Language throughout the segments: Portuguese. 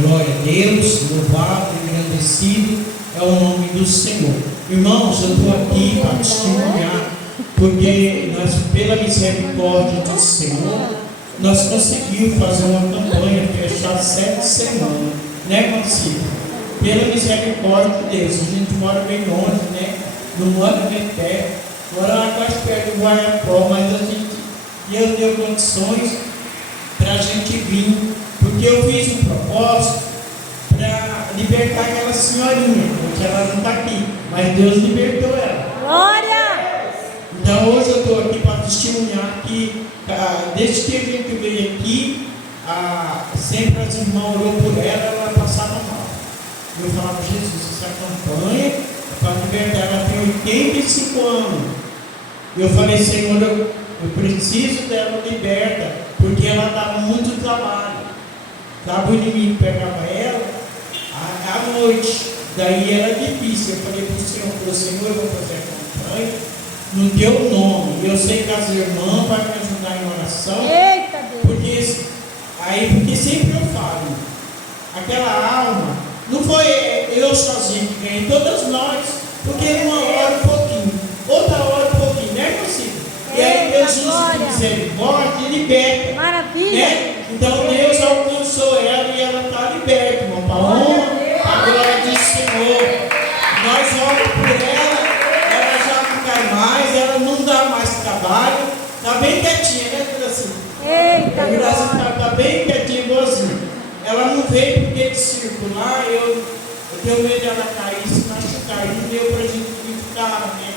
Glória a Deus, louvado e agradecido é o nome do Senhor. Irmãos, eu estou aqui para testemunhar, porque nós, pela misericórdia do Senhor, nós conseguimos fazer uma campanha, fechar 7 semanas, né, Marcelo? Pela misericórdia de Deus. A gente mora bem longe, né? Não mora bem perto, mora lá quase perto do Guaiapó, mas Deus deu condições para a gente vir, porque eu fiz um propósito para libertar aquela senhorinha, porque ela não está aqui, mas Deus libertou ela. Glória! Então hoje eu estou aqui para testemunhar que desde que a gente veio aqui, sempre as irmãs orou por ela passava mal. Eu falava, Jesus, essa campanha é para libertar, ela tem 85 anos. Eu falei, Senhor, eu preciso dela liberta, porque ela dava muito trabalho. O inimigo pegava ela à noite, daí era difícil. Eu falei para o Senhor, eu vou fazer a campanha no teu nome. Eu sei que as irmãs vão me ajudar em oração. Eita Deus! Porque sempre eu falo, aquela alma, não foi eu sozinho que ganhei, todas nós, porque uma hora um pouquinho, outra hora um pouquinho, né, Francisco? E aí Deus usa misericórdia e liberta. Maravilha! Né? Então Deus alcançou ela e ela está liberta, irmão. Para a honra, a glória do Senhor. Nós oramos por ela já não cai mais, ela não dá mais trabalho. Está bem quietinha, né, Francisco? Eita, está bem quietinha, boazinha. Ela não veio porque de circular, eu tenho medo dela cair e se machucar. caindo e eu pra gente ficar, né?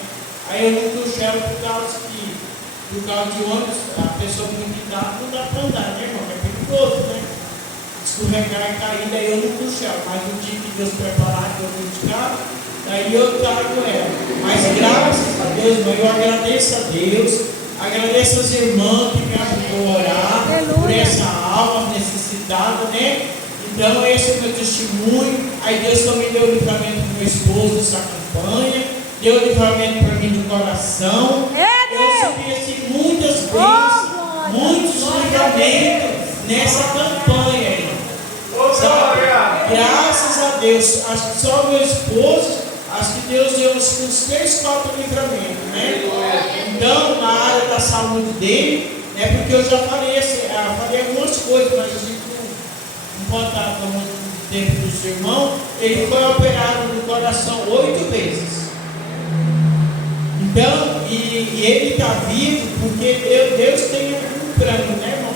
Aí eu não puxo ela por causa de ônibus, a pessoa muito idade não dá para andar, né, irmão? É perigoso, né? Escorregar e cair, daí eu não puxo ela. Mas o dia que Deus preparar que eu vou de carro, daí eu trago ela. Mas graças a Deus, irmão, eu agradeço a Deus, agradeço as irmãs que me ajudou a orar por essa alma necessitada, né? Então esse é o meu testemunho. Aí Deus também deu livramento para o meu esposo nessa campanha, deu livramento para mim do coração. Eu recebi assim, muitas bênçãos, muitos livramentos nessa campanha, irmão. Graças a Deus, acho que só o meu esposo, acho que Deus deu uns 3, 4 livramentos, né? Então, na área da saúde dele, porque eu já falei, falei algumas coisas, mas a gente não pode estar tomando o tempo dos irmãos. Ele foi operado no coração 8 vezes. Então, e ele está vivo porque Deus tem um plano, né, irmão?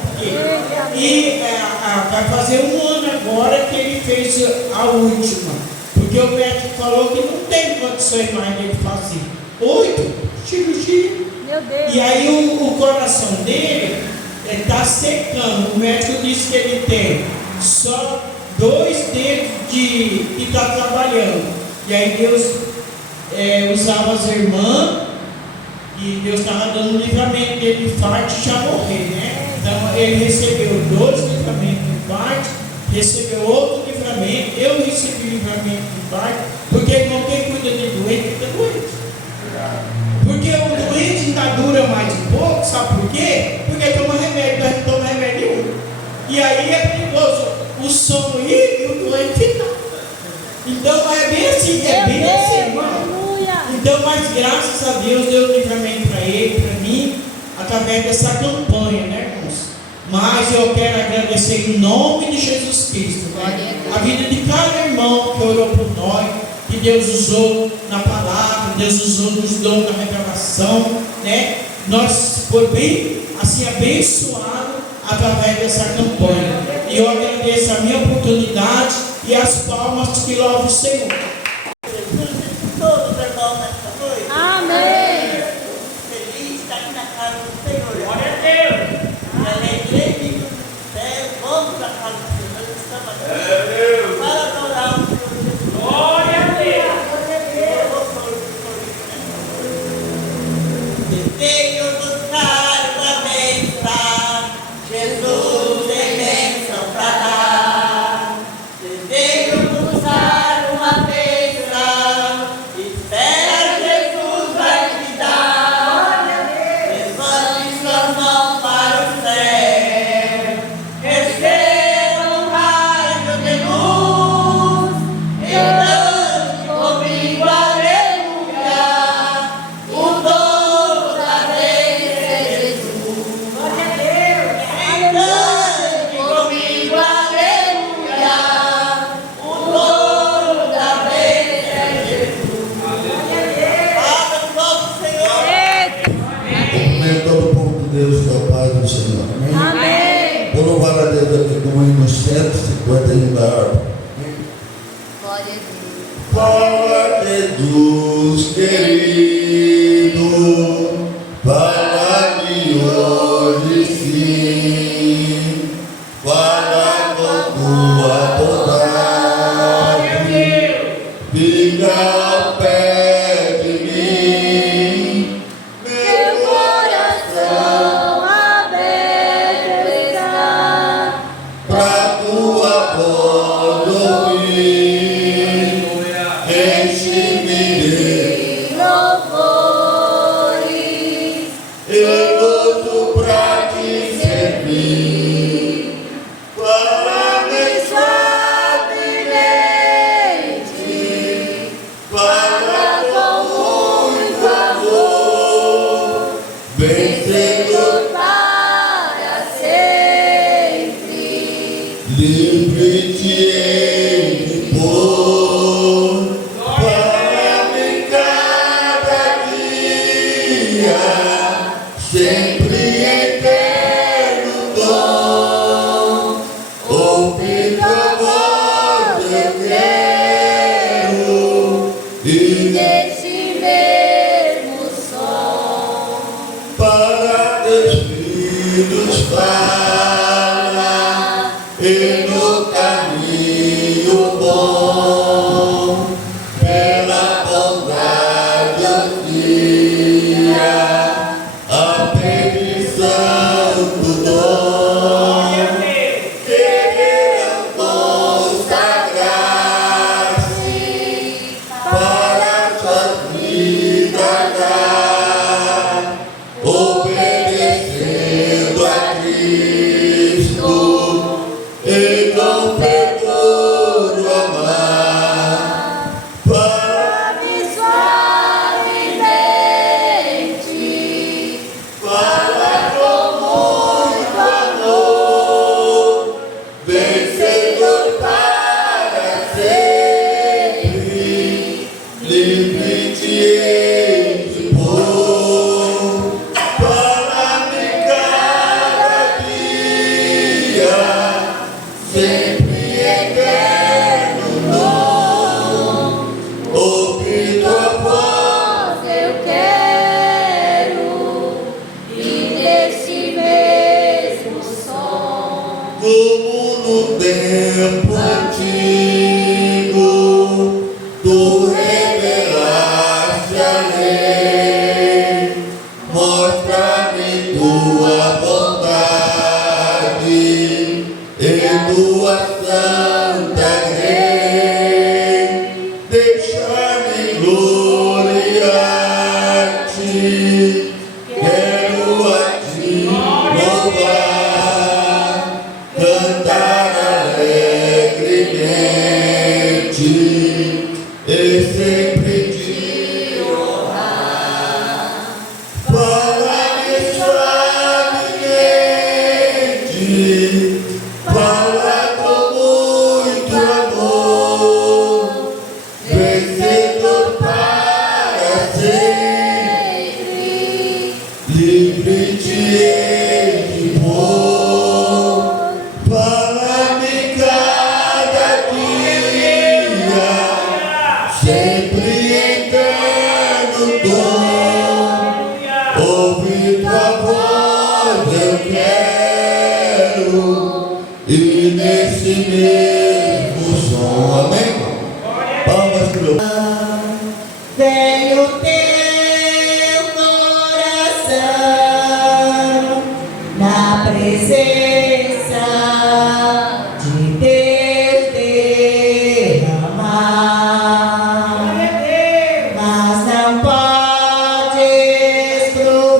Vai fazer 1 ano agora que ele fez a última, porque o médico falou que não tem condições mais de ele fazer 8 cirurgias. Meu Deus. E aí o coração dele está secando. O médico disse que ele tem só 2 dedos que está trabalhando. E aí Deus usava as irmãs e Deus estava dando um livramento dele de infarto e já morrer, né? Então ele recebeu 2 livramentos de infarto, recebeu outro livramento. Eu recebi livramento de infarto, porque irmão, quem cuida de doente fica doente. Porque o doente ainda dura mais um pouco, sabe por quê? Porque toma remédio, nós não tomamos remédio nenhum. E aí é perigoso o sono ir e o doente não. Então é bem assim, irmão. Então, mas graças a Deus deu livramento para ele, para mim, através dessa campanha, né, irmãos? Mas eu quero agradecer em nome de Jesus Cristo, a vida de cada irmão que orou por nós, que Deus usou na palavra, Deus usou nos dons da revelação, né? Nós foi bem assim abençoado através dessa campanha. E eu agradeço a minha oportunidade e as palmas que louvam o Senhor. Todos irmãos nesta noite. Amém. Feliz de estar aqui na casa do Senhor. Glória a Deus. Alegrei do céu. Vamos à casa do Senhor. Estamos aqui para adorar o Senhor Jesus. Glória a Deus. Venho buscar uma bênção. Jesus tem bênção para dar. Venho buscar uma bênção. Deus que é o Pai do Senhor. Amém? Amém. Vou louvar a Deus aqui com nos 151 da harpa. Glória a Deus. Fala, Jesus querido, fala de hoje sim, fala com tua bondade, fica ao pé de mim. Vencedor para sempre. Livre-te em pôr para mim cada dia, sempre eterno dom. Ouve tua voz, eu quero. neste mesmo som. Para teus filhos fala, e no caminho bom, pela bondade antiga, a petição do dom, quererão consagrar-se para suas vidas dar, obedecendo a Cristo e com fervor amar, para Suavemente, falar com muito amor, vencedor para sempre, livre-te hei de pôr, para-me cada dia, sempre eterno dom, ouvir tua voz, eu quero, e neste mesmo som. como no tempo antigo, tu revelaste a lei, mostra-me tua bondade e tua santa grei, deixa-me gloriar-te, quero a ti louvar, cantar alegremente e sempre te honrar. Fala-me suavemente, fala com muito amor, vencedor para sempre, livre-te hei de pôr, fala-me cada dia, sempre eterno dom, ouvir tua voz eu quero, e nesse mesmo som, amém? Palmas pro Vem o teu coração na presença de Deus derramar, mas não pode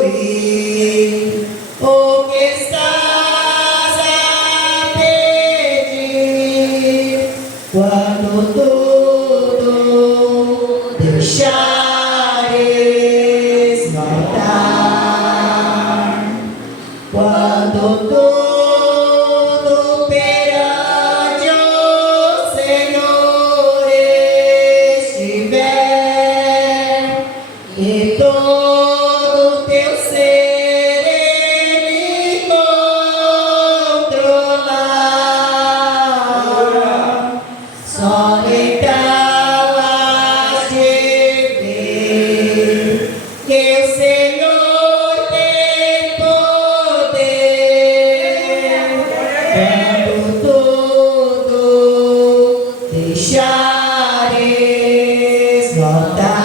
excluir o que estás a pedir quando tudo deixares voltar, quando tudo perante o Senhor estiver e todo teu ser Ele controlar, só então has de ver que o Senhor tem poder, quando tudo deixares voltar.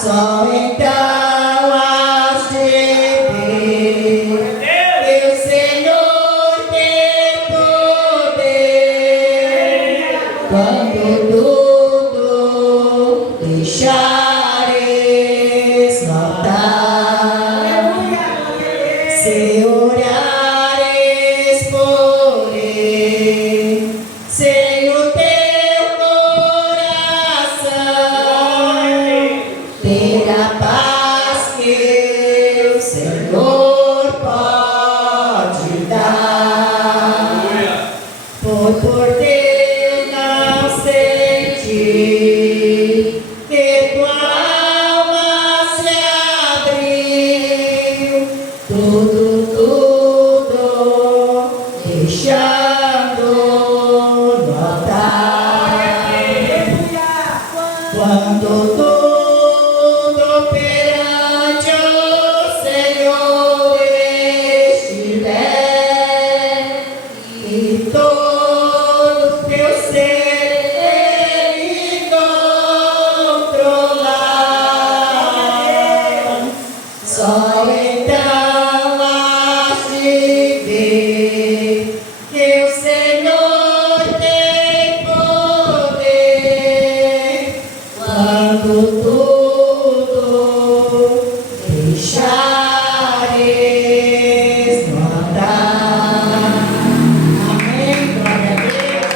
Só então has de ver que o Senhor tem poder. Quando tudo deixares faltar, se orares por ele, sem o teu coração, terá paz que o Senhor pode dar. Por Deus não sentir que tua alma se abriu, tudo deixando notar. Quando tudo perante o Senhor estiver e todo teu ser Ele controlar, só então has de ver que o Senhor tem poder. Quando tudo deixares notar. Amém. Glória a Deus.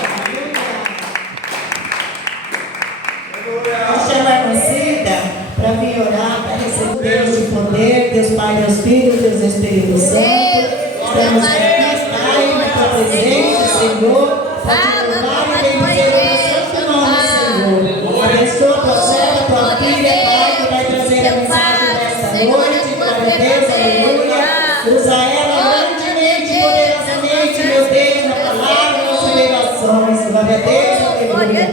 Aleluia. Chama a Cida para vir orar, para receber Deus de poder, Deus Pai, Deus Filho, Deus Espírito Santo. Estamos aqui, Pai, na tua presença, Senhor, para te louvar e bendizer o teu santo nome, Senhor. Abençoa a tua serva, tua filha, Pai, que vai trazer a mensagem desta noite. Glória a Deus, aleluia. Usa ela grandemente, poderosamente, meu Deus, na palavra, nas revelações. Glória a Deus, aleluia.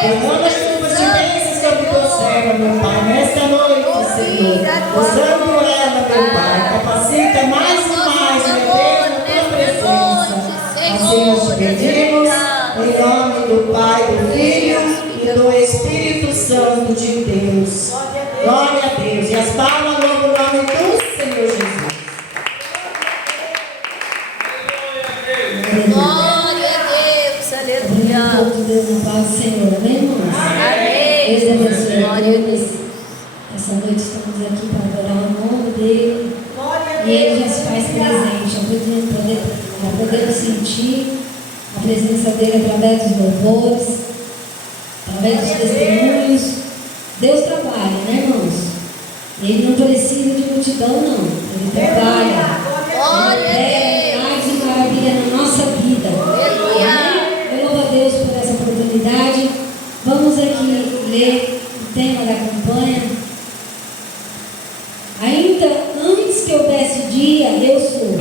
Derrama as chuvas de bênçãos sobre tua serva, meu Pai, nesta noite, Senhor. Usando ela, meu Pai, capacita mais e mais, meu Deus, na tua presença. Assim nós te pedimos, em nome do Pai, do Filho e do Espírito Santo de Deus. Glória a Deus. E as palmas no nome do Senhor Jesus. Glória a Deus, aleluia. Deus na paz do Senhor, amém, irmãos? Amém. Deus abençoe. Glória a Deus. Essa noite estamos aqui para adorar o nome dele. E ele já se faz presente. Já podemos sentir a presença dele através dos louvores, através dos testemunhos. Deus trabalha, né, irmãos? Ele não precisa de multidão, não. Ele trabalha. Glória a Ele faz e maravilha na nossa vida. Aleluia. Eu louvo a Deus por essa oportunidade. Vamos aqui ler o tema da campanha. Ainda antes que houvesse dia, eu sou.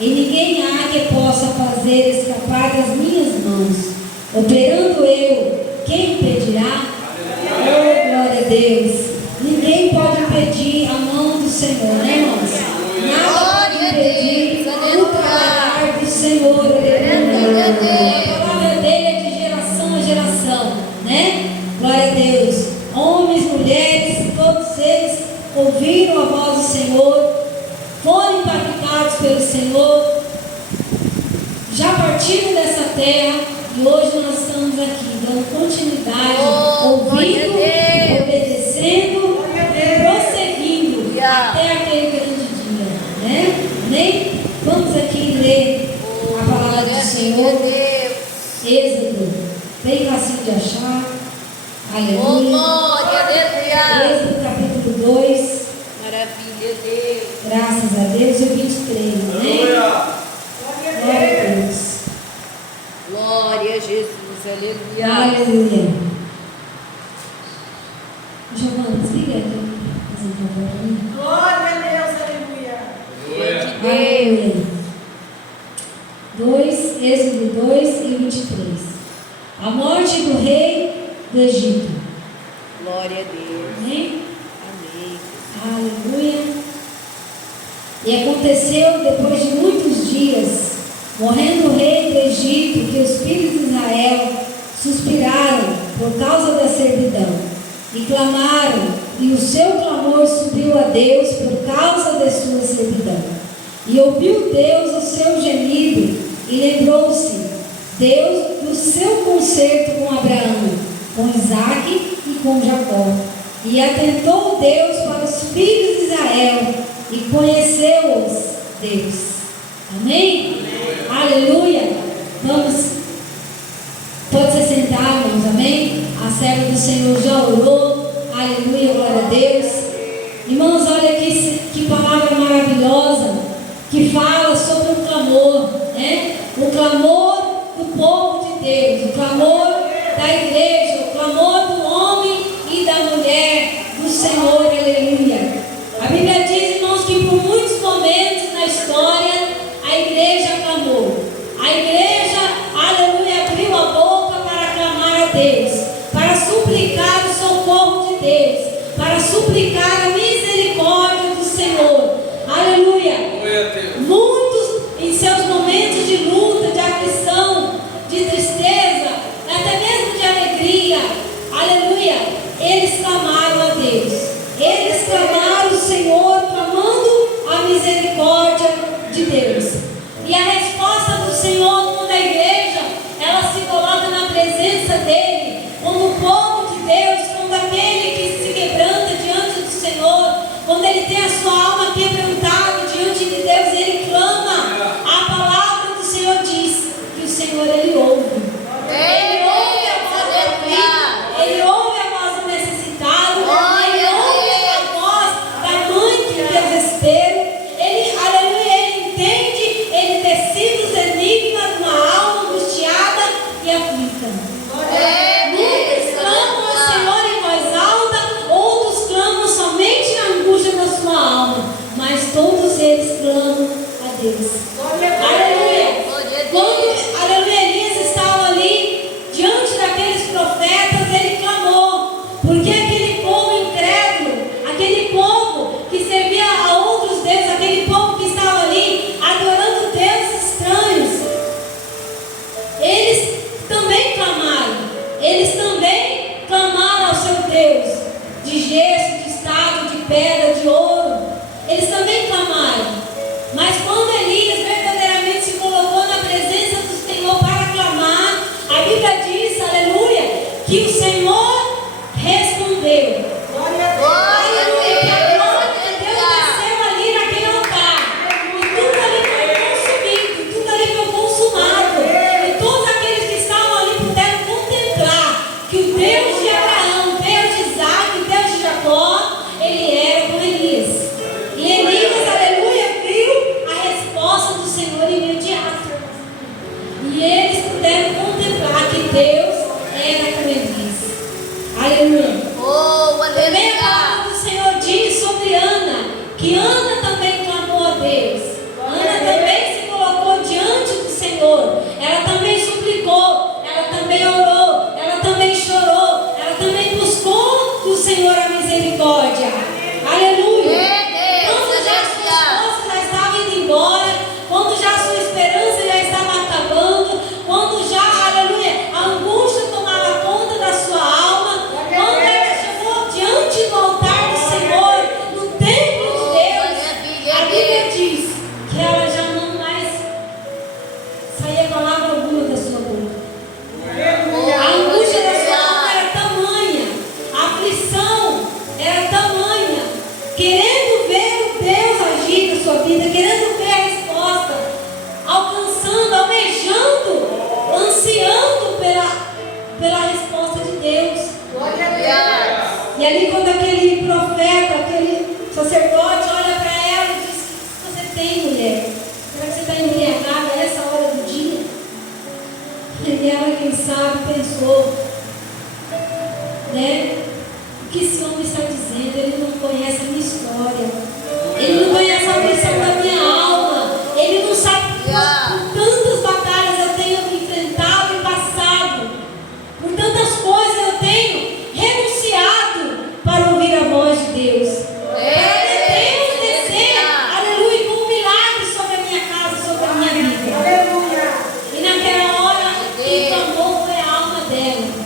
E ninguém há que possa fazer escapar das minhas mãos. Operando eu, quem impedirá? Oh, glória a Deus. Ninguém pode impedir a mão do Senhor, né, irmãos? Nada pode impedir o trabalhar do Senhor. Aleluia. A palavra dele é de geração a geração, né? Glória a Deus. Homens, mulheres, todos eles ouviram a voz do Senhor, foram impactados pelo Senhor, já partiram dessa terra e hoje nós estamos aqui dando continuidade, ouvindo, obedecendo e prosseguindo até aquele grande dia, né? Amém? Vamos aqui ler a palavra do Senhor, Êxodo, bem fácil de achar. Aleluia. Êxodo capítulo 2. Maravilha, Deus. Graças a Deus, e 23, amém? Glória a Deus. Glória a Jesus, aleluia. Aleluia. Giovana, desliga aqui. Faz um favor pra mim. Glória a Deus, aleluia. Aleluia. 2, Êxodo 2 e 23. A morte do rei do Egito. Glória a Deus. Amém? Amém. Aleluia. E aconteceu depois de muitos dias, morrendo o rei do Egito, que os filhos de Israel suspiraram por causa da servidão. e clamaram, e o seu clamor subiu a Deus por causa de sua servidão. E ouviu Deus o seu gemido, e lembrou-se Deus do seu concerto com Abraão, com Isaque e com Jacó. E atentou Deus para os filhos de Israel, e conheceu-os Deus. Amém? Aleluia! Pode se sentar, irmãos, amém? A serva do Senhor já orou, aleluia, glória a Deus. Irmãos, olha que palavra maravilhosa, que fala sobre o clamor, né? O clamor do povo de Deus, o clamor da igreja, o clamor do homem e da mulher do Senhor, aleluia. A Bíblia diz, irmãos, que por muitos momentos na história a igreja clamou. A igreja, aleluia, abriu a boca para clamar a Deus, para suplicar o socorro de Deus, para suplicar a misericórdia do Senhor. Aleluia. Muitos em seus momentos de luta, de aflição, de tristeza, até mesmo de alegria, aleluia, eles clamaram a Deus. Eles clamaram o Senhor, clamando a misericórdia de Deus. E a resposta do Senhor, quando a igreja, ela se coloca na presença dEle, quando o povo de Deus, quando aquele que se quebranta diante do Senhor, quando ele tem a sua alma quebrantada diante de Deus, ele clama, a palavra do Senhor diz que o Senhor, ele ouve. Ele ouve a voz do aflito, ele ouve a voz do necessitado, ele ouve a voz da mãe que desespera. Ele, aleluia, ele entende, ele decide os enigmas de uma alma angustiada e aflita. Muitos clamam ao Senhor em voz alta, outros clamam somente na angústia da sua alma, mas todos eles clamam a Deus. Aleluia. Quando, aleluia, Elias estava ali diante daqueles profetas, ele clamou, porque aquele povo incrédulo, aquele povo que servia a outros deuses, aquele povo que estava ali adorando deuses estranhos, eles também clamaram. Eles também clamaram ao seu Deus, de gesso, de estátua, de pedra, de ouro. Eles também clamaram. Mas quando Elias verdadeiramente se colocou na presença do Senhor para clamar, a Bíblia diz, aleluia, que o Senhor respondeu. Aleluia, que a glória de Deus desceu ali naquele altar. E tudo ali foi consumido, tudo ali foi consumado. E todos aqueles que estavam ali puderam contemplar que o Deus de Abraão, o Deus de Isaque, o Deus de Jacó, ele era com Elias. E Elias, aleluia, viu a resposta do Senhor imediata. E eles puderam contemplar que Deus era com Elias. Aleluia. Também a palavra do Senhor diz sobre Ana, que Ana também clamou a Deus. Ana também se colocou diante do Senhor. Ela também suplicou, ela também orou, ela também chorou, ela também buscou do Senhor a misericórdia. Aleluia. Quando já a sua esposa já estava indo embora, quando já a sua esperança já estava acabando, quando já, aleluia, a angústia tomava conta da sua alma, quando ela chegou diante do altar do Senhor, no templo de Deus, a Bíblia diz que ela já não mais saía palavra alguma da sua boca. A angústia da sua alma era tamanha, a aflição era tamanha, querendo ver o Deus agir na sua vida, querendo ver a resposta, alcançando, almejando, ansiando pela resposta de Deus. E ali quando aquele profeta, aquele sacerdote olha para ela e diz: o que você tem, mulher? Será que você está embriagada a essa hora do dia? E ela, quem sabe, pensou, né? O que esse homem está dizendo? Ele não conhece a minha história, ele não conhece a aflição da minha alma, ele não sabe por tantas batalhas eu tenho enfrentado e passado, por tantas coisas eu tenho renunciado para ouvir a voz de Deus, para Deus descer, aleluia, com um milagre sobre a minha casa, sobre a minha vida. E naquela hora, quem clamou foi a alma dela.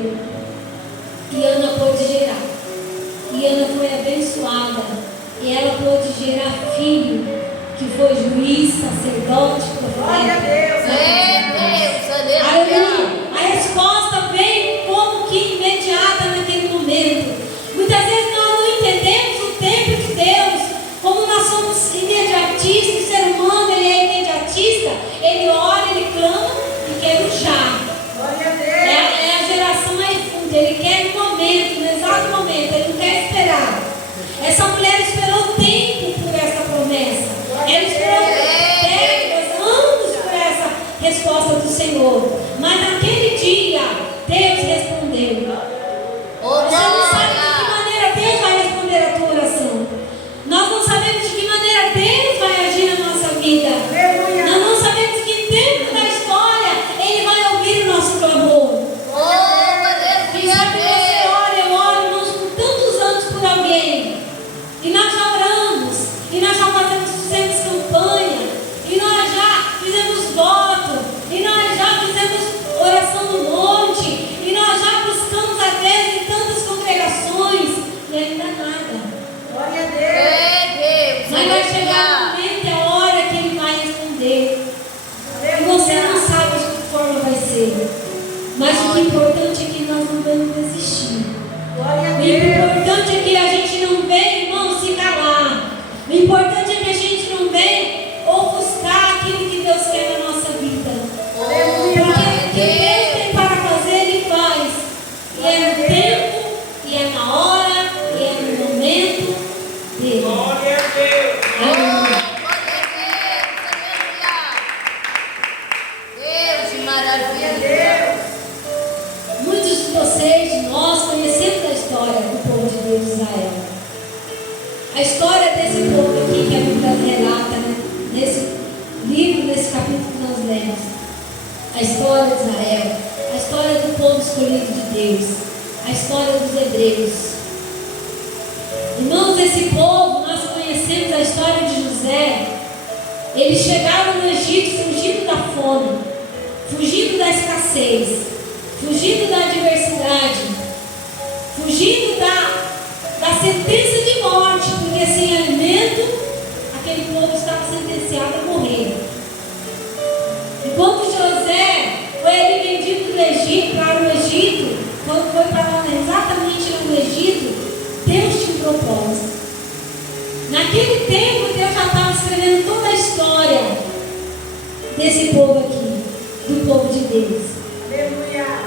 respondeu. E Ana pôde gerar. E Ana foi abençoada. E ela pôde gerar filho, que foi juiz, sacerdote, profeta. Aleluia. A resposta veio como que imediata naquele momento. Muitas vezes nós não entendemos o tempo de Deus. Como nós somos imediatistas, o ser humano ele é imediatista. Ele ora, ele clama e quer o já. É a geração mais funda. Ele quer no momento, no exato momento. Ele não quer esperar. Essa mulher esperou tempo por essa promessa. Ela esperou décadas, anos por essa resposta do Senhor. Mas naquele dia, Deus respondeu. Você não sabe de que maneira Deus vai responder a tua oração. Nós não sabemos de que maneira Deus vai agir na nossa vida. Nós não sabemos de que tempo da história Ele vai ouvir o nosso clamor. Quem sabe você ora, eu oro, irmãos, por tantos anos por alguém. E nós já oramos, e nós já fizemos campanha, e nós já fizemos voto, e nós já fizemos oração no monte, e nós já buscamos a Deus em tantas congregações, e ainda nada. Mas vai chegar o momento e a hora que Ele vai responder. E você não sabe de que forma vai ser. Mas o importante é que nós não vamos desistir. O importante é que a gente não vem, irmão, se calar. O importante é que a gente não vem ofuscar aquilo que Deus quer na nossa vida. Porque o que Deus tem para fazer, Ele faz. E é no tempo, e é na hora, e é no momento dele. Glória a Deus. Aleluia. Deus de maravilha. Muitos de vocês, de nós, conhecemos a história do povo de Deus de Israel. A história desse povo aqui que a Bíblia relata, né? Nesse livro, nesse capítulo que nós lemos. A história de Israel, a história do povo escolhido de Deus, a história dos hebreus. Irmãos, esse povo, nós conhecemos a história de José. Eles chegaram no Egito fugindo da fome, fugindo da escassez, fugindo da adversidade, fugindo da sentença de morte, porque sem alimento, aquele povo estava sentenciado a morrer. Enquanto José foi ali vendido do Egito, para o Egito, quando foi parar exatamente lá no Egito, Deus tinha um propósito. Naquele tempo, Deus já estava escrevendo toda a história desse povo aqui, do povo de Deus.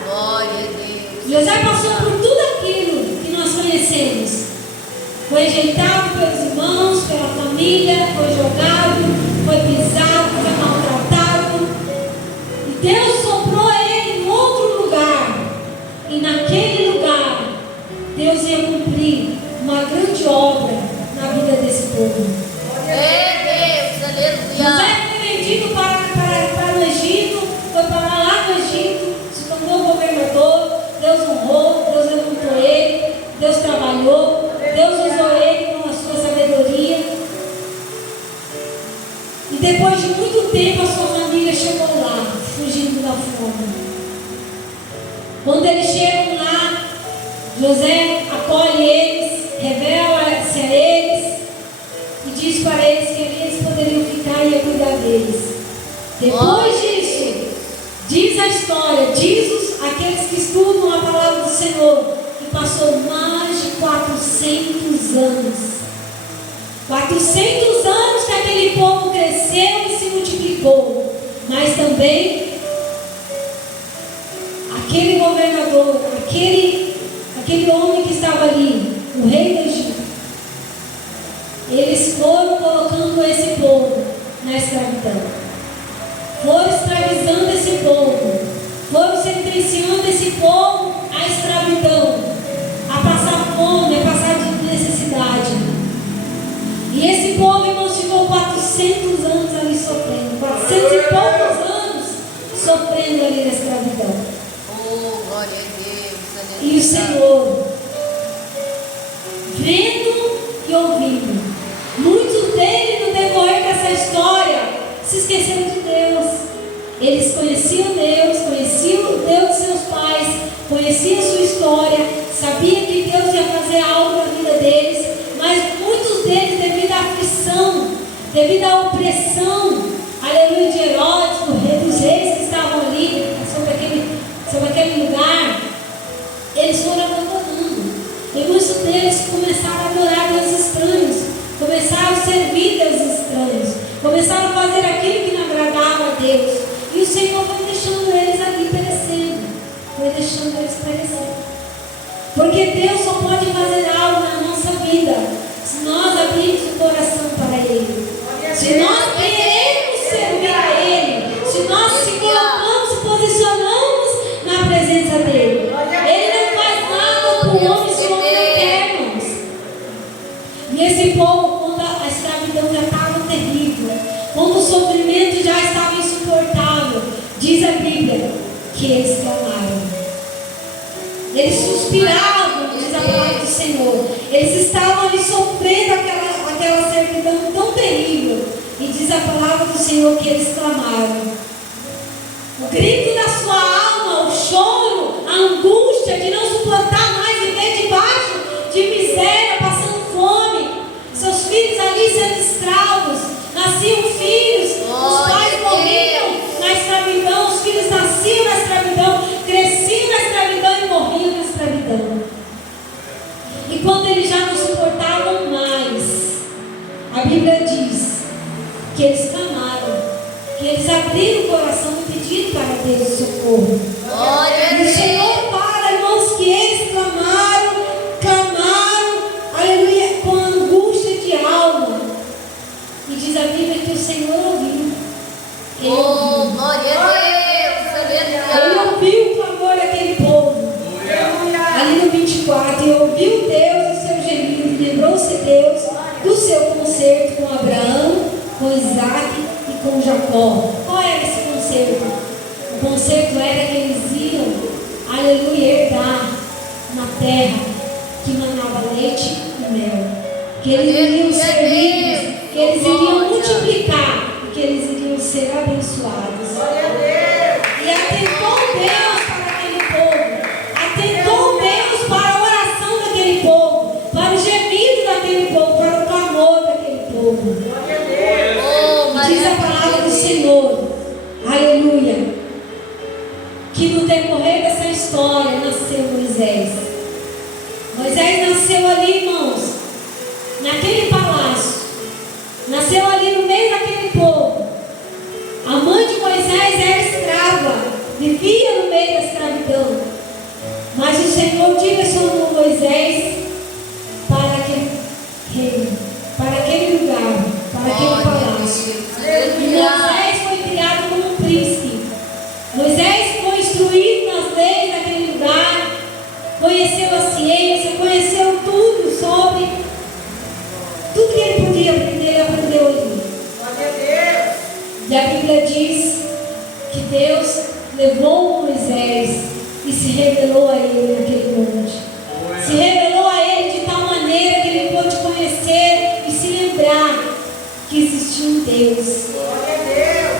Glória a Deus. José passou por tudo aquilo que nós conhecemos. Foi rejeitado pelos irmãos, pela família, foi jogado, foi pisado, foi maltratado. E Deus soprou ele em outro lugar. E naquele lugar, Deus ia cumprir uma grande obra na vida desse povo. Deus, aleluia. José foi vendido para o Egito, foi para lá no Egito, se tornou governador. Deus honrou, Deus levantou ele, Deus trabalhou, Deus usou ele com a sua sabedoria. E depois de muito tempo a sua família chegou lá, fugindo da fome. Quando eles chegam lá, José acolhe eles, revela-se a eles e diz para eles que eles poderiam ficar e ia cuidar deles. Depois disso, diz a história, diz aqueles que estudam a palavra do Senhor, que passou mais de 400 anos. 400 anos que aquele povo cresceu e se multiplicou. Mas também aquele governador, aquele homem que estava ali, o rei do Egito, eles foram colocando esse povo na escravidão. Foram escravizando esse povo, foram sentenciando esse povo à escravidão, a passar fome, a passar necessidade. E esse povo, irmãos, ficou 400 anos ali sofrendo, 400 e poucos anos sofrendo ali na escravidão. Oh, glória a Deus, aleluia. E o Senhor, vendo e ouvindo, muitos deles no decorrer dessa história se esqueceram de Deus. Eles conheciam Deus, conheciam o Deus de seus pais, conhecia a sua história, sabia que Deus ia fazer algo na vida deles, mas muitos deles, devido à aflição, devido à opressão, aleluia, de Herodes, do rei dos reis que estavam ali, sobre aquele lugar, eles foram abandonando. E muitos deles começaram a adorar Deus estranhos, começaram a servir Deus estranhos, começaram a fazer aquilo que não agradava a Deus. E o Senhor foi deixando eles ali perecendo, foi deixando eles perecendo. Porque Deus só pode fazer algo na nossa vida se nós abrirmos o coração para Ele, se nós queremos servir a Ele, se nós se colocamos, se posicionamos na presença dEle. Ele não faz nada por homens que não quer, irmãos. E esse povo, quando a escravidão já estava terrível, quando o sofrimento já estava insuportável, diz a Bíblia que eles clamaram. Eles suspiravam, diz a palavra do Senhor. Eles estavam ali sofrendo aquela servidão tão terrível. E diz a palavra do Senhor que eles clamaram. O grito da sua alma, o choro, a angústia de não suportar mais viver debaixo de miséria, passando fome. Seus filhos ali sendo escravos. Nasciam filhos, os pais morriam na escravidão, os filhos nasciam na escravidão, cresciam na escravidão e morriam na escravidão. E quando eles já não suportavam mais, a Bíblia diz que eles clamaram, que eles abriram o coração e pediram para Deus socorro. E o Senhor fala, irmãos, que eles clamaram, aleluia, com angústia de alma. E diz a Bíblia que o Senhor ouviu. Glória a Deus. Ele ouviu o clamor daquele povo. Ali no 24, e ouviu Deus o seu gemido, e lembrou-se Deus do seu concerto com Abraão, com Isaac e com Jacó. Qual era esse concerto? O concerto era que eles iam, aleluia, herdar uma terra que manava leite e mel. Que eles iriam ser ricos, que eles iriam multiplicar, e que eles iriam ser abençoados. E atentou Deus para aquele povo, atentou Deus para a oração daquele povo, para o gemido daquele povo, para o clamor daquele povo. E diz a palavra do Senhor, aleluia, que no decorrer dessa história nasceu Moisés. Moisés nasceu ali, irmãos, naquele palácio, nasceu ali no meio daquele povo. A mãe de Moisés era escrava, vivia no meio da escravidão. Mas o Senhor direcionou Moisés para aquele reino, para aquele lugar, para aquele palácio. E Moisés foi criado como um príncipe. Moisés foi instruído nas leis daquele lugar, conheceu a ciência, conheceu tudo sobre tudo que ele podia aprender, ele aprendeu ali. E a Bíblia diz que Deus levou Moisés e se revelou a ele naquele monte. Se revelou a ele de tal maneira que ele pôde conhecer e se lembrar que existia um Deus.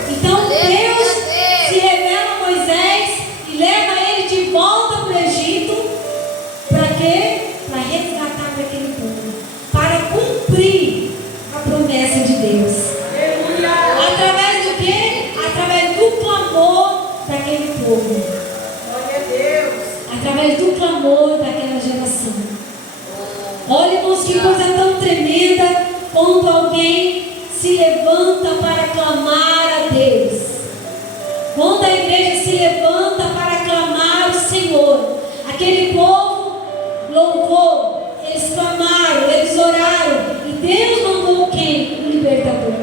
Então Deus se revela a Moisés e leva ele de volta para o Egito. Para quê? Para resgatar daquele povo, para cumprir a promessa de Deus. Através do quê? Através do clamor daquele povo. Através do clamor daquela geração. Olha, irmãos, que coisa tão tremenda quando alguém se levanta para clamar a Deus. Quando a igreja se levanta para clamar o Senhor. Aquele povo louvou, eles clamaram, eles oraram. E Deus mandou quem? O libertador.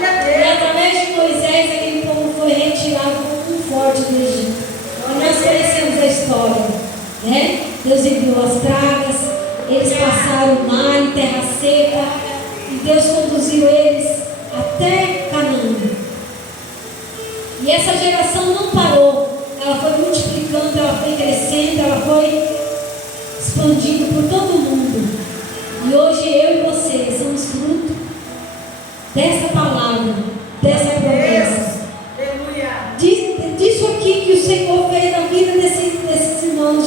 E através de Moisés, aquele povo foi retirado com forte do Egito. E nós conhecemos a história, né? Deus enviou as pragas, eles passaram o mar em terra seca, e Deus conduziu eles até Canaã. E essa geração não parou, ela foi multiplicando, ela foi crescendo, ela foi expandindo por todo o mundo. E hoje eu e você somos fruto dessa palavra, dessa promessa. Disso aqui que o Senhor fez na vida desses irmãos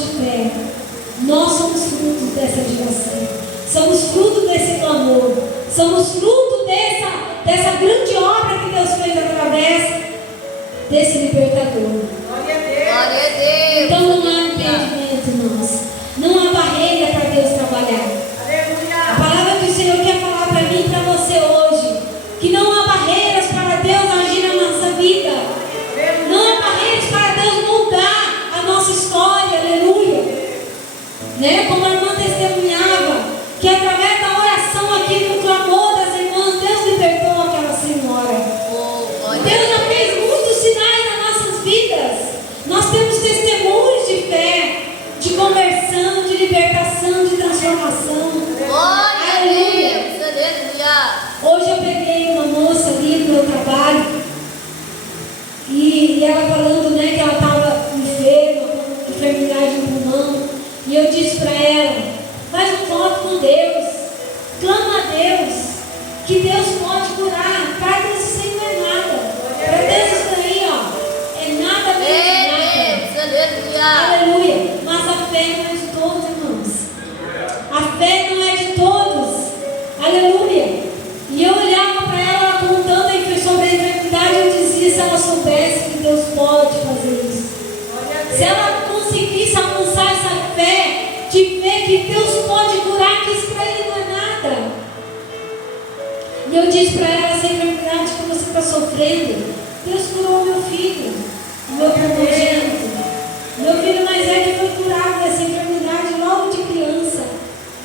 desse libertador. Glória a Deus. Então não há impedimento, irmãos. Não há barreira para Deus trabalhar. A palavra do Senhor quer falar para mim e para você hoje que não há barreiras para Deus agir na nossa vida. Não há barreiras para Deus mudar a nossa história. Aleluia. Né? Como a irmã testemunhava, que através da oração aqui, no clamor das irmãs, Deus libertou aquela senhora. Deus já fez muitos sinais nas nossas vidas. Nós temos testemunhos de fé, de conversão, de libertação, de transformação. Glória a Deus. Aleluia. Hoje eu peguei uma moça ali no meu trabalho e ela falando, né, que ela estava enferma, com enfermidade no pulmão. E eu disse para ela: faz um voto com Deus, clama a Deus, que Deus pode curar. Para Deus isso aí não é nada. Para Deus isso aí, ó, é nada mesmo, nada. Aleluia. Mas a fé não é de todos, irmãos. A fé não é de todos. Aleluia. E eu olhava para ela contando sobre a enfermidade, eu dizia: se ela soubesse que Deus pode fazer isso, se ela conseguisse alcançar essa fé de ver que Deus pode curar, que isso para ele não é nada. E eu disse para ela: essa enfermidade que você está sofrendo, Deus curou meu filho, meu primogênito. Meu filho mais velho foi curado dessa enfermidade logo de criança.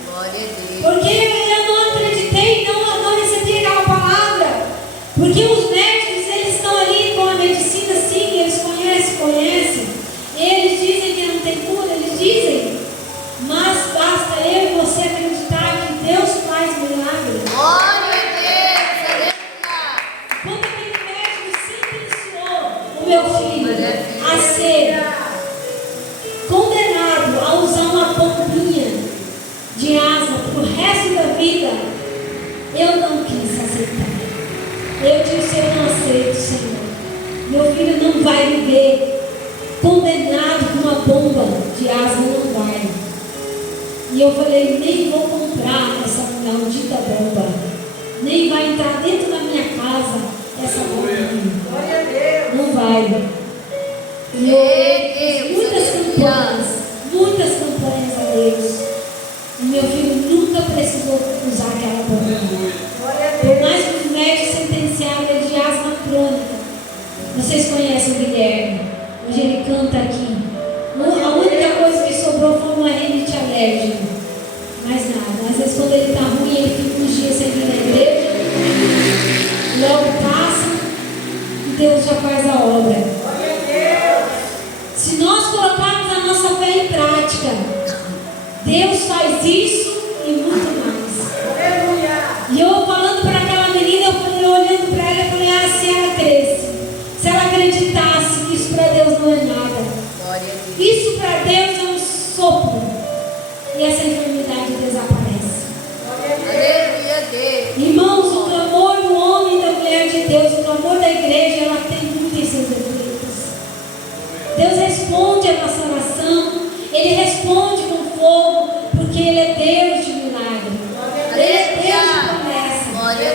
Glória a Deus. Porque eu não acreditei, não recebi aquela palavra. Porque os médicos, eles estão ali com a medicina, sim, eles conhecem. Eles dizem que não tem cura, eles dizem. Mas basta eu e você acreditar que Deus faz milagre. Glória a Deus. Aleluia. Quando aquele médico sentenciou o meu filho a ser condenado a usar uma pompinha de asa para o resto da vida, eu não quis aceitar. Eu disse: eu não aceito, Senhor. Meu filho não vai viver condenado com uma bomba de asa, não vai. E eu falei: nem vou comprar essa maldita bomba, nem vai entrar dentro da minha casa essa bomba. Não vai. E eu fiz muitas campanhas a Deus. E meu filho nunca precisou usar aquela bomba. Por mais que os médicos sentenciaram ele de asma crônica. Vocês conhecem o Guilherme? Hoje ele canta aqui. A única coisa que sobrou foi uma rinite alérgica. Mais nada. Às vezes quando ele está ruim, ele fica uns dias sem vir na igreja. Logo passa e Deus já faz a obra. Se nós colocarmos a nossa fé em prática, Deus faz isso e muito mais. E eu falando para aquela menina, eu falei, olhando para ela, eu falei: ah, se ela cresce, se ela acreditasse que isso para Deus não é nada, isso para Deus é um sopro, e essa enfermidade desaparece. Aleluia, Deus. Irmãos, o clamor do homem e da mulher de Deus, o clamor da igreja, ela tem muitos seus efeitos. Deus responde a nossa oração, Ele responde com fogo, porque Ele é Deus de milagre. Ele é Deus de promessa.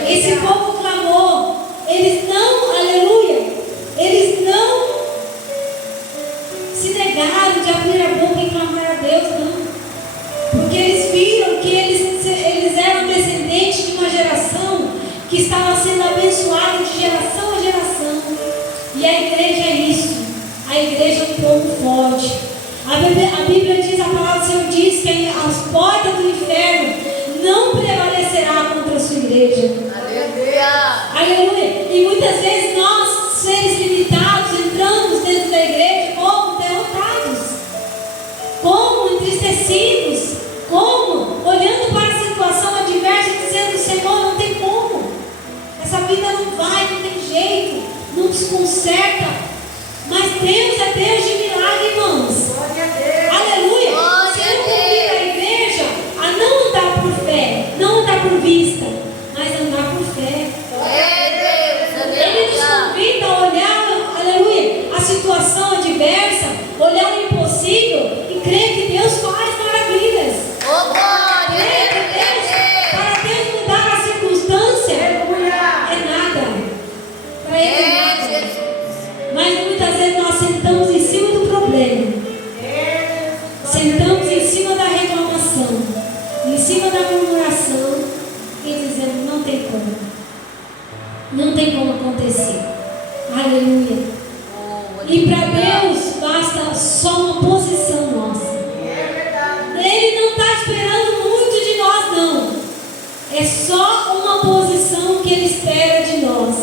Esse povo clamou, eles não, aleluia, eles não se negaram de abrir a boca e clamar a Deus, não. Porque eles viram que eles eram descendentes de uma geração que estava sendo abençoada de geração a geração. E a igreja é isso. A igreja é um povo forte. A Bíblia diz, a palavra do Senhor diz que as portas do inferno não prevalecerá contra a sua igreja. Aleluia. Aleluia. E muitas vezes nós, seres limitados, entramos dentro da igreja como derrotados, como entristecidos, como olhando para a situação adversa e dizendo: Senhor, não tem como, essa vida não vai, não tem jeito, não se conserta. Mas Deus é Deus de milagre, irmãos. Aleluia. Se eu convido a igreja a não andar por fé, não andar por vista, mas andar por fé. Ele nos convida a olhar, aleluia, a situação adversa, olhar o impossível e crer que Deus faz maravilhas. Crer que Deus, para Deus mudar a circunstância, é nada. Para Ele é nada. Mas muitas vezes nós sentamos em cima do problema. Sentamos em cima da reclamação, em cima da murmuração e dizemos, não tem como. Não tem como acontecer. Aleluia. E para Deus basta só uma posição nossa. Ele não está esperando muito de nós, não. É só uma posição que Ele espera de nós.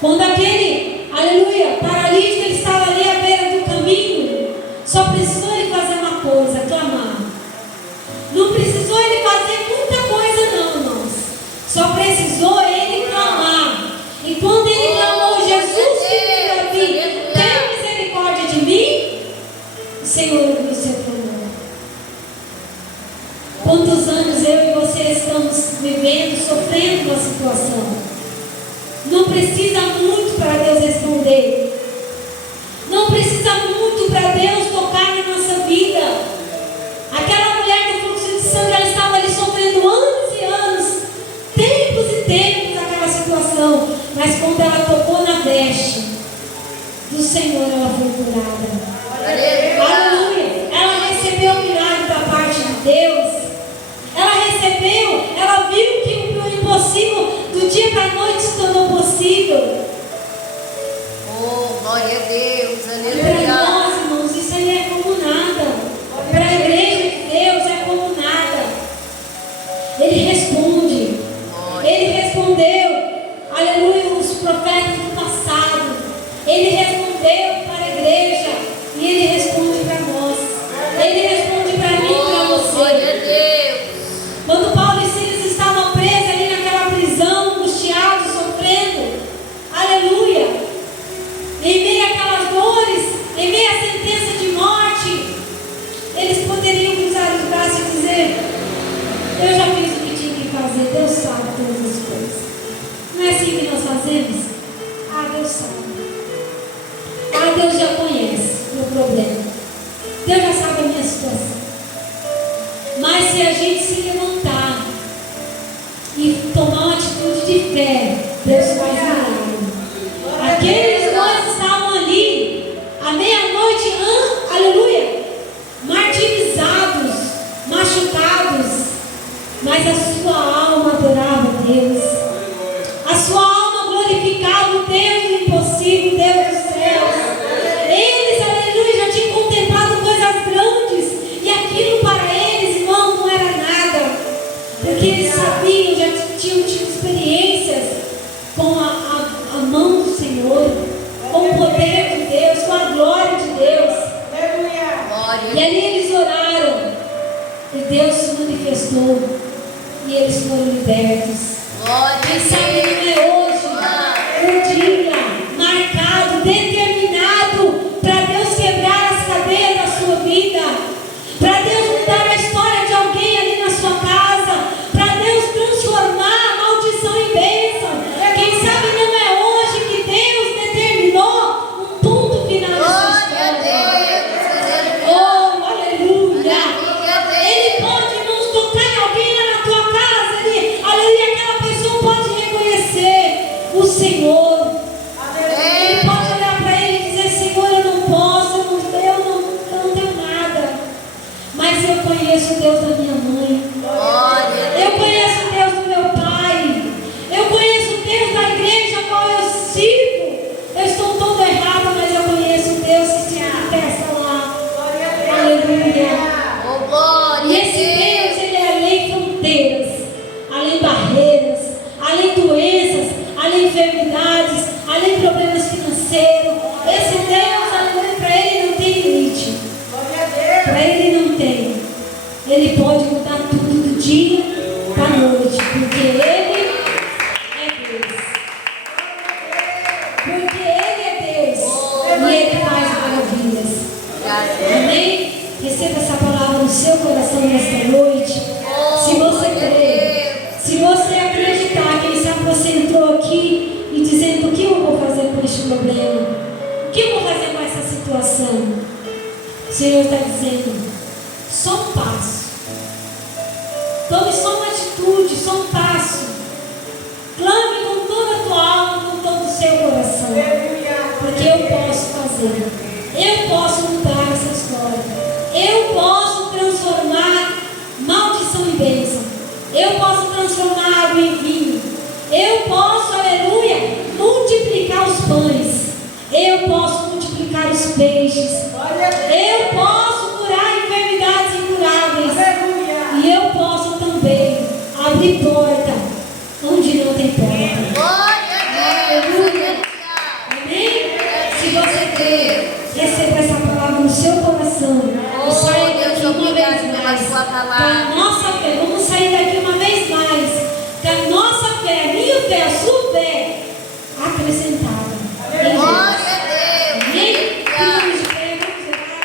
Quando aquele, aleluia, paralítico, ele estava ali à beira do caminho, só precisou ele fazer uma coisa, clamar. Não precisou ele fazer muita coisa, não, irmãos. Só precisou ele clamar. E quando ele clamou, Jesus, filho de Davi, tem misericórdia de mim? O Senhor ouviu o seu clamor. Quantos anos eu e você estamos vivendo, sofrendo uma situação? Não precisa muito para Deus responder. Não precisa muito para Deus tocar na nossa vida. Aquela mulher do fluxo de sangue, ela estava ali sofrendo anos e anos, tempos e tempos aquela situação. Mas quando ela tocou na veste do Senhor, ela foi curada. Aleluia. Ela recebeu o milagre da parte de Deus. Ela recebeu, ela viu que o impossível do dia para a noite se tornou possível. Oh, glória a Deus, E aleluia. para nós, irmãos, isso aí é como nada. Para a igreja de Deus é como nada. Ele responde. Ele respondeu, aleluia, os profetas do passado. Ele respondeu para a igreja. E Ele responde para nós. Ele responde para mim e para Oh, glória a você. Deus. Quando Paulo e Silas estavam presos ali naquela prisão, angustiados, sofrendo, aleluia, em meio àquelas dores, em meio à sentença de morte, eles poderiam cruzar os braços e dizer, eu já fiz o que tinha que fazer, Deus sabe todas as coisas. Não é assim que nós fazemos? Ah, Deus sabe. Ah, Deus já conhece o meu problema. Deus já sabe a minha situação. Mas se a gente se levantar e tomar uma atitude de fé, Deus faz milagre. Aqueles dois estavam ali, à meia-noite, aleluia, martirizados, machucados, mas a sua alma adorava a Deus. A sua alma glorificava o Deus do impossível, Deus dos céus. Eles, aleluia, já tinham contemplado coisas grandes, e aquilo para eles, irmão, não era nada, porque eles sabiam, já tinham tido experiências com a mão do Senhor, com o poder de Deus, com a glória de Deus. E Glória. ali eles oraram, e Deus se manifestou, e eles foram libertos. Glória Quem a sabe Deus. não é hoje um dia marcado, determinado para Deus quebrar as cadeias da sua vida, para Deus mudar a história de alguém ali na sua casa, para Deus transformar a maldição em bênção. Quem sabe não é hoje que Deus determinou um ponto final nessa Glória a história. Deus. Oh, aleluia! Glória a Deus. Ele pode, irmãos, tocar em alguém lá na tua casa, aleluia, aquela pessoa pode reconhecer o Senhor. Ele pode olhar para ele e dizer, Senhor, eu não posso, eu não tenho nada, mas eu conheço o Deus da minha mãe, Glória a eu Deus. conheço o Deus do meu pai, eu conheço o Deus da igreja a qual eu sirvo. Eu estou todo errado, mas eu conheço o Deus que se manifesta lá. Aleluia. Oh, glória E a esse Deus, Deus. ele é além fronteiras, além barreiras, além doenças, além enfermidades, além problemas financeiros. Esse Deus, aleluia, para ele não tem limite. Para ele não tem. Ele pode mudar tudo do dia para a noite, porque ele é Deus. Porque ele é Deus e ele faz maravilhas. Amém? Receba essa palavra no seu coração nesta noite. Se você crer, se você acreditar, quem sabe você entrou aqui e dizendo, o que eu vou fazer com este problema? O que eu vou fazer com essa situação? O Senhor está dizendo, só um passo. Tome só uma atitude, só um passo. Clame com toda a tua alma, com todo o seu coração. porque eu posso fazer. Eu posso mudar essa história. Eu posso transformar maldição em bênção. Eu posso transformar água em vinho. Eu posso, aleluia, multiplicar os pães. Eu posso multiplicar os peixes. Eu posso curar enfermidades incuráveis. E eu posso também abrir porta onde não tem porta. Glória a Deus. Aleluia. Amém? Se você quer, receba essa palavra no seu coração. E saia daqui uma vez mais. Com a nossa fé, vamos sair daqui uma vez mais. Com a nossa fé, a minha fé, a sua fé acrescentada. Glória a Deus. Amém? Ficamos de pé, vamos orar.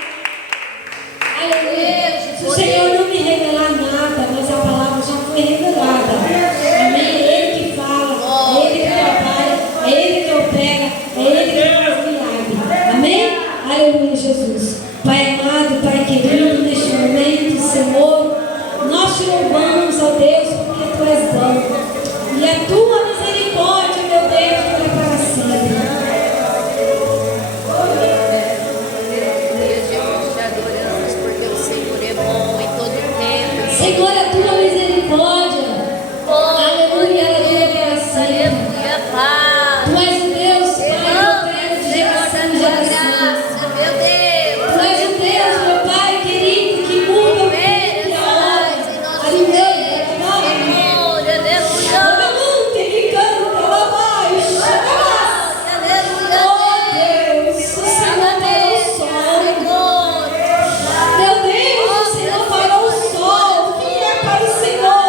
Aleluia. Se o Senhor não me revelar nada, mas a palavra já foi revelada. Amém? É Ele que fala, é Ele que trabalha, é Ele que opera, é Ele que faz milagre. Amém? Aleluia, Jesus. Pai amado, Pai querido, neste momento, Senhor, nós te louvamos, ó Deus, porque Tu és bom. E a Tua misericórdia, meu Deus, dura para sempre. Te adoramos porque o Senhor é bom em todo tempo. Senhor, a Tua misericórdia, aleluia, ela dura para sempre. Aleluia, Pai. Tu és o Deus, Pai, que opera de Senhor da geração em tua geração. graça, meu Deus. Tu és o Deus, meu Pai querido, que muda o tempo e a hora. Alimenta, Glória, aleluia. todo mundo que canta lá abaixo. Oh Deus, o Senhor parou o sol. Meu Deus, o Senhor parou o sol. O que é para o Senhor?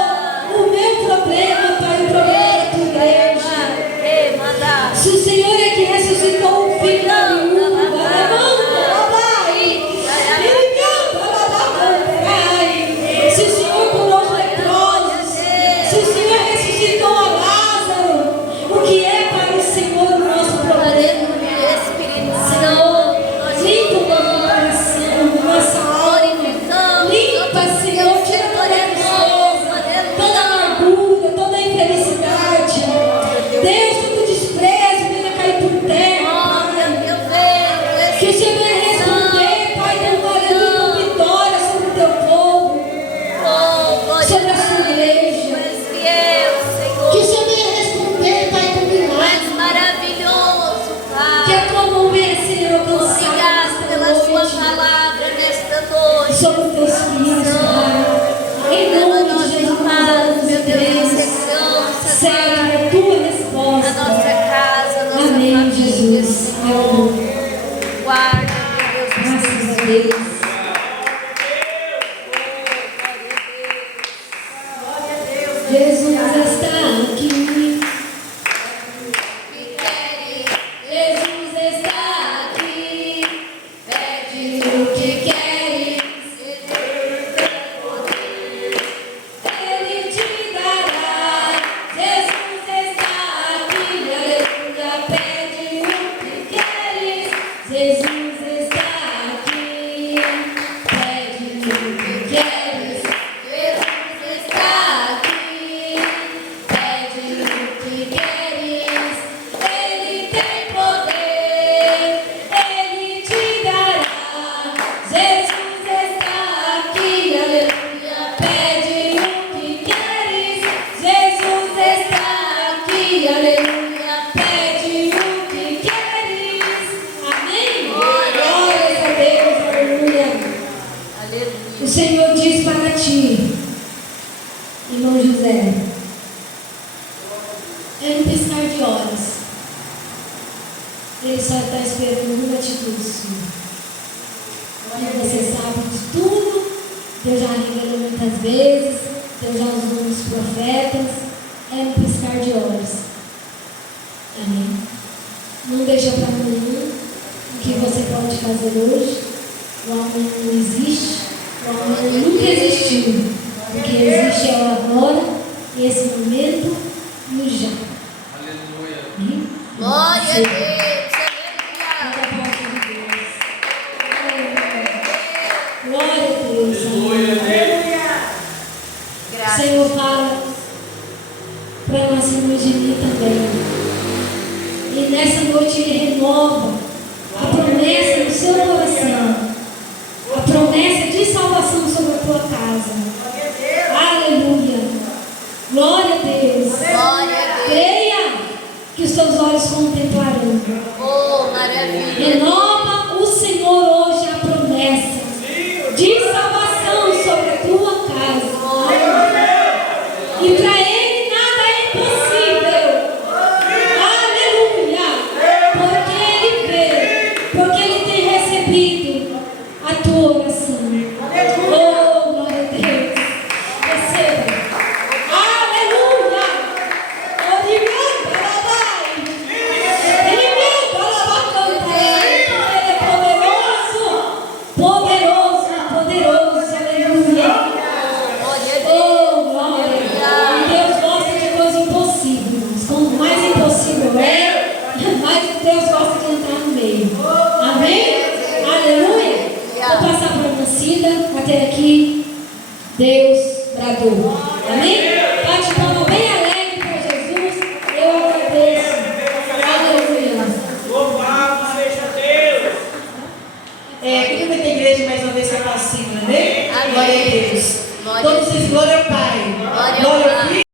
O meu problema, Pai, o problema da tua igreja. Se o Senhor é que ressuscitou o filho da viúva, se o Senhor curou os leprosos, se o Senhor ressuscitou a Lázaro, o que é para o Senhor o nosso problema? Senhor, limpa o nosso coração, nossa alma, limpa, Senhor, tira toda a tristeza, toda a amargura, toda a infelicidade. Deus, todo desprezo, venha cair por terra. Que o Senhor venha responder, Pai, dando aleluia com vitória sobre o teu povo, sobre a sua igreja. Que o Senhor venha responder, Pai, com milagre. Maravilhoso, Que Pai. a tua mão venha ser alcançada Obrigado pela sua noite palavra nesta noite. sobre os teus filhos, Pai. Em nome de Jesus, Meu meu Deus, Deus, segurança, segue a tua na resposta. nossa casa, na nossa Amém, família, Jesus. Senhor. Aleluia. Guarda, meu Deus, os Graças teus a filhos. Deus. Jesus está aqui. Jesus está aqui. Pede o que queres. Ele te dará. Jesus está aqui. Aleluia. Pede o que queres. Jesus está aqui. Pede o que queres. Jesus está aqui. Pede o que queres. Ele tem poder. Ele te dará. Jesus está aqui. Aleluia. Pede o que queres. Jesus está aqui. Aleluia. Pede o que queres. Amém? Glórias a Deus. Aleluia. O Senhor diz para ti, irmão José, é um piscar de horas. Ele só está esperando uma atitude sua. Porque você sabe de tudo, Deus já revelou muitas vezes, Deus já usou os profetas. É um piscar de horas. Amém? Não deixa para amanhã o que você pode fazer hoje. O amanhã não existe. O amanhã nunca existiu. O que existe é o agora, esse momento e o já. Amém? Glória a Sim. Deus. Glória Aleluia. a Deus. Glória a Deus. O Graças. Senhor fala para nós irmãos de mim também. E nessa noite Ele renova seu coração a promessa de salvação sobre a tua casa. Aleluia. Glória a Deus. Glória a Deus. Creia que os teus olhos contemplarão. Oh, maravilha. Renova o Senhor hoje a promessa de salvação sobre a tua casa. E para Ele nada é impossível. Aleluia. Porque Ele vê, porque Ele tem recebido a tua oração. Oh, glória a Deus. Receba. Aleluia. Ele é poderoso, poderoso, poderoso. Aleluia. Glória a Deus. Oh, glória. E Deus gosta de coisa impossível, irmãos. Quanto mais impossível é, mais Deus gosta de entrar no meio. Amém? Aleluia. Vou passar para a Nancida, até aqui. Deus bradou. Amém? Bate palma bem alegre para Jesus. Eu agradeço. Aleluia. Louvado seja Deus. Queria que a igreja mais uma vez se aproxima, né? Amém. Glória a Deus. Glória a Todos vocês, glória ao Pai. Glória ao Pai.